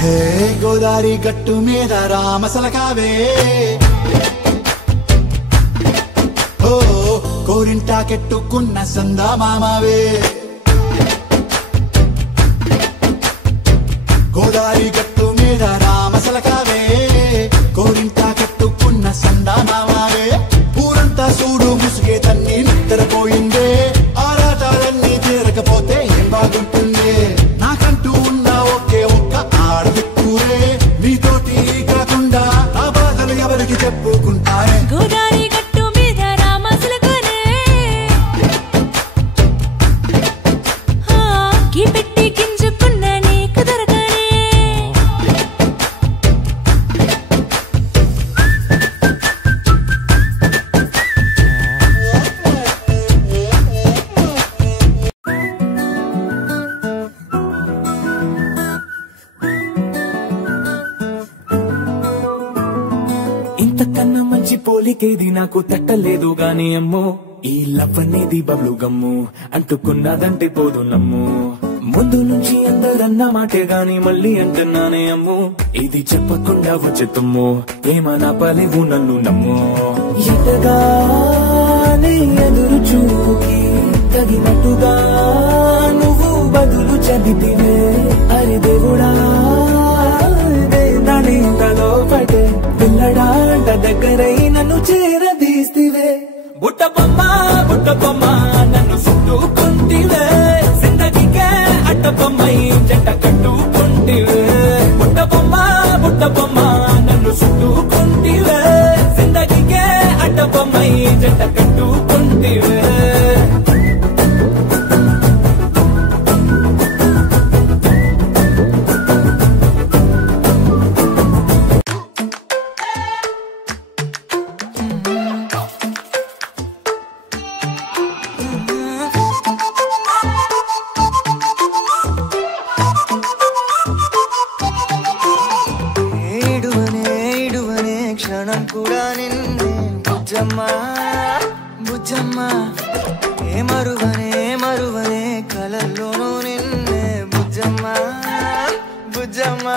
హే గోదారి గట్టు మీద రామసలకావే ఓ కోరింటాకెట్టుకున్న సందా మామావే గోదారి గట్టు మీద రామసలకావే కోరింటాకెట్టుకున్న సందా మామావే ఊరంతా చూడు ముసుగే తన్ని నిద్రపోయిందే ఆరాటాలన్నీ తీరకపోతే ఏం బాగుంటుందే నాకంటూ ఉన్న ఒకే ఒక్క ఆడదిక్కురే నీతోటి కాకుండా ఆ బాధలు ఎవరికి చెప్పుకుంటారే గోదారి గట్టు మీద రామసలకానే గీ పెట్టి గింజుకున్న నీకు దొరకనే ఇంతకన్నా మంచి పోలికేది నాకు తట్టలేదు గాని అమ్మో ఈ లవ్ అనేది బబ్లు గమ్ము అంటుకున్నదంటే పోదు నమ్ము ముందు నుంచి అందరన్న మాటే గాని మళ్ళీ అంటున్నానే అమ్ము ఇది చెప్పకుండా వచ్చే తుమ్ము ఏమన్నా పలేవు నన్ను నమ్ము ఎంతగానే ఎదురు చూకి తగినట్టుగా నువ్వు బదులు చదివితే అరి దేవుడా దాని తలో పడే పిల్లడాంట దగ్గరై నన్ను చేరదీస్తివే బుట్ట బొమ్మ నన్ను చుట్టుకుంటివే జిందగీకే అట్ట బొమ్మై జంట కట్టుకుంటివే బుట్ట బొమ్మ నన్ను చుట్టుకుంటివే జిందగీకే అట్ట బొమ్మై జంట కట్టుకుంటివే క్షణం కూడా నిన్నే బుజ్జమ్మా బుజ్జమ్మా ఏ మరువనే కలల్లోనూ నిన్నే బుజ్జమ్మా బుజ్జమ్మా